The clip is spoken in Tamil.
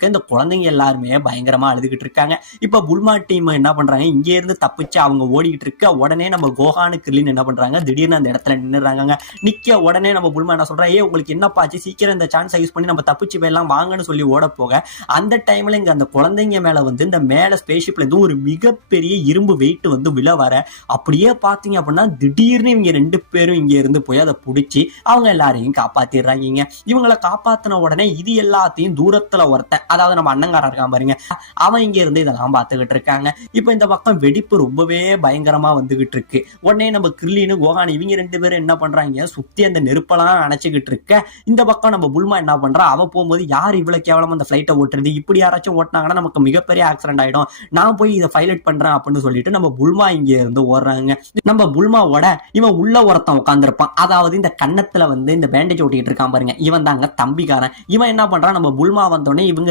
இருக்க இந்த குழந்தைங்க எல்லாருமே பயங்கரமா அழுதுகிட்டு இருக்காங்க. இப்ப புல்மா டீம் என்ன பண்றாங்க, இங்க இருந்து தப்பிச்சு அவங்க ஓடிக்கிட்டு இருக்க உடனே நம்ம கோஹானு கிர்லின் என்ன பண்றாங்க, திடீர்னு அந்த இடத்துல நின்னுறாங்க. நிக்க உடனே நம்ம புல்மா என்ன சொல்றா, உங்களுக்கு என்னப்பா ஆச்சு, சீக்கிரம் இந்த சான்ஸ் யூஸ் பண்ணி நம்ம தப்பிச்சு போயிடலாம் வாங்கன்னு சொல்லி ஓட போக, அந்த டைம்ல இங்க அந்த குழந்தைங்க மேல வந்து இந்த மேல ஸ்பேஸ்ஷிப்ல இருந்து ஒரு மிகப்பெரிய இரும்பு வெயிட் வந்து விழ வர, அப்படியே பாத்தீங்க அப்படின்னா திடீர்னு இவங்க 2 பேரும் இங்க இருந்து போய் அதை பிடிச்சி அவங்க எல்லாரையும் காப்பாத்திடுறாங்க. இவங்களை காப்பாத்தின உடனே இது எல்லாத்தையும் தூரத்துல ஒருத்தன், அதாவது நம்ம அண்ணங்காரன் இருக்கான் பாருங்க, அவன் இங்க இருந்து இதெல்லாம் பார்த்துக்கிட்டு இருக்காங்க. இப்ப இந்த பக்கம் வெடிப்பு ரொம்பவே பயங்கரமா வந்துகிட்டு இருக்கு. உடனே நம்ம கிர்லினு கோஹான் இவங்க 2 பேரும் என்ன பண்றாங்க, சுத்தி அந்த நெருப்பெல்லாம் அணைச்சுக்கிட்டு இருக்க, இந்த பக்கம் நம்ம புல்மா என்ன பண்றா, அவ போகும்போது யார் இவ்வளவு கேவலம் அந்த பிளைட்டை ஓட்டுறது, இப்படி யாராச்சும் ஓட்டினாங்கன்னா நமக்கு மிகப்பெரிய ஆக்சிடென்ட் ஆயிடும், நான் போய் இதை பைலட் பண்றேன் அப்படின்னு சொல்லிட்டு நம்ம புல்மா இங்க இருந்து ஓடுறாங்க. நம்ம புல்மாவோட இவன் உள்ள ஒருத்தன் உட்காந்துருப்பான், அதாவது இந்த கன்னத்துல வந்து இந்த பேண்டேஜ் ஓட்டிட்டு இருக்கான் பாருங்க, இவன் தாங்க தம்பிக்காரன். இவன் என்ன பண்றான், நம்ம புல்மா வந்தோடனே இவங்க